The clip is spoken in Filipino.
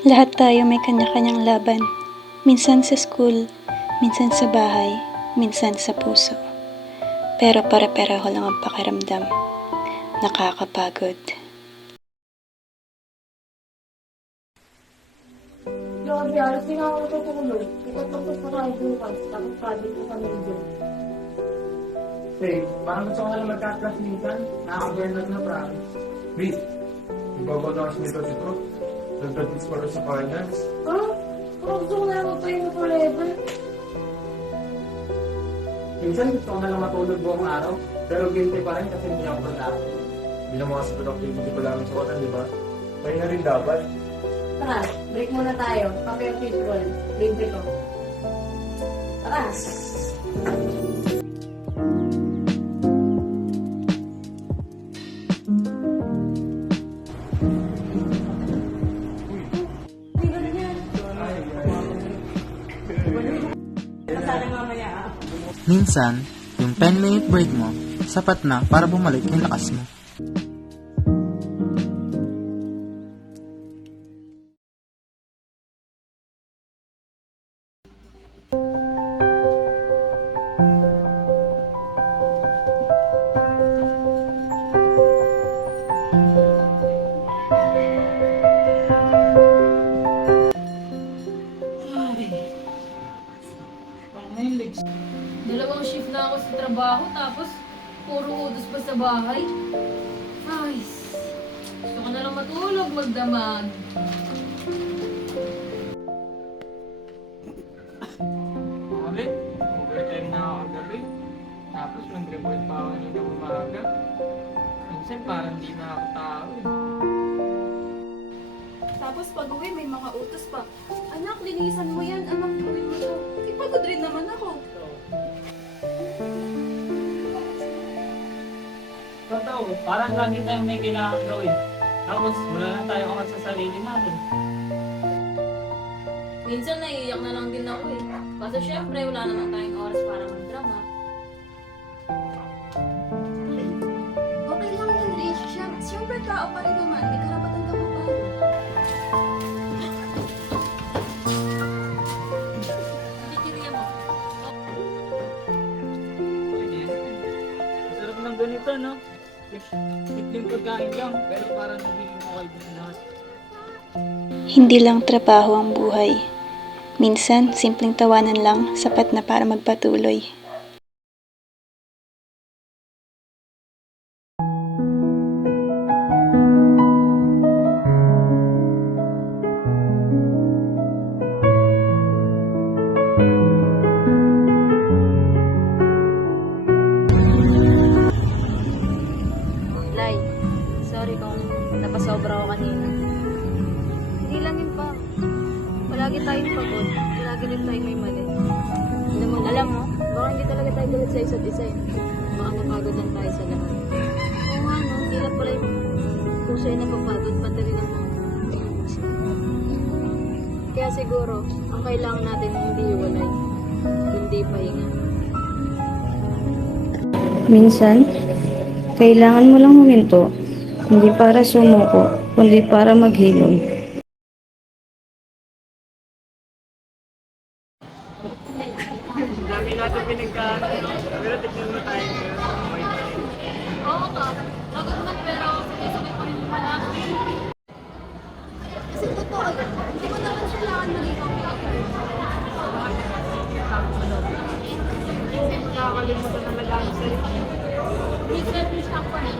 Lahat tayo may kanya-kanyang laban. Minsan sa school, minsan sa bahay, minsan sa puso. Pero pare-pareho lang ang pakiramdam. Nakakapagod. Grabe, alas din ako natutulog. Ikot lang sa sakahay bukas, tapos project ko sa medyo. Hey, parang gusto ko na lang magka-class minsan. Nakaka-burnout na promise. Wait, ibabagawas nito si Pro. Nagtatis para sa finance. Ah? Parang gusto ko na lang magpahinga forever. Minsan gusto ko na lang matulog buong araw. Pero guilty pa rin kasi hindi ako productive. Hindi naman kasi productivity ko lang sa kotan, di ba? May na rin dapat. Tara, break muna tayo. Papel fish roll. Libre ko. Tara! Hindi ganun yan. Sana mamaya ah. Minsan, yung 10-minute break mo, sapat na para bumalik yung lakas mo. Dalawang shift na ako sa trabaho, tapos puro utos pa sa bahay. Ay, gusto ko na lang matulog, magdamag. Grabe, overtime na ako kagabi. Tapos mag-report pa ako ng umaga. Minsan parang di na ako tao eh. Tapos pag uwi, may mga utos pa. Anak, linisan mo yan. Anak, gawin mo to. Ipagod rin naman ako. Totoo, parang lagi tayong may kailangan gawin. Tapos wala na tayong oras sa sarili natin. Minsan naiiyak na lang din ako eh. Kasi syempre, wala naman tayong oras para magdrama. Okay lang yan, Rich. Siyempre, tao pa rin naman. May karapatan ka magbago. Kikiriya mo. Masarap ng ganito, no? Simpleng pagkain lang, pero parang nagiging okay din lahat. Hindi lang trabaho ang buhay. Minsan, simpleng tawanan lang sapat na para magpatuloy. Nay, sorry kung napasobra ako kanina. Hindi lang yun pa. Palagi tayong pagod. Palagi rin tayong may mali. Alam mo, baka hindi talaga tayo galit sa isa't isa eh. Baka napagod lang tayo sa lahat. Oo nga, no? Hindi lang pala yung kung sa'yo napapagod, pati rin ang mga. Kaya siguro, ang kailangan natin hindi iwalay, hindi pahinga. Minsan, kailangan mo lang huminto, hindi para sumuko, kundi para maghilom. Dami natin pinagkaan, no? Pero tignan mo tayo ngayon. Okay na yun. Oo ka, pagod man pero sabay-sabay pa rin malaki. Kasi totoo yun. Hindi mo naman kailangan maging okay. Nakakalimutan na lang sa'yo. Minsan, minsan ako pa rin.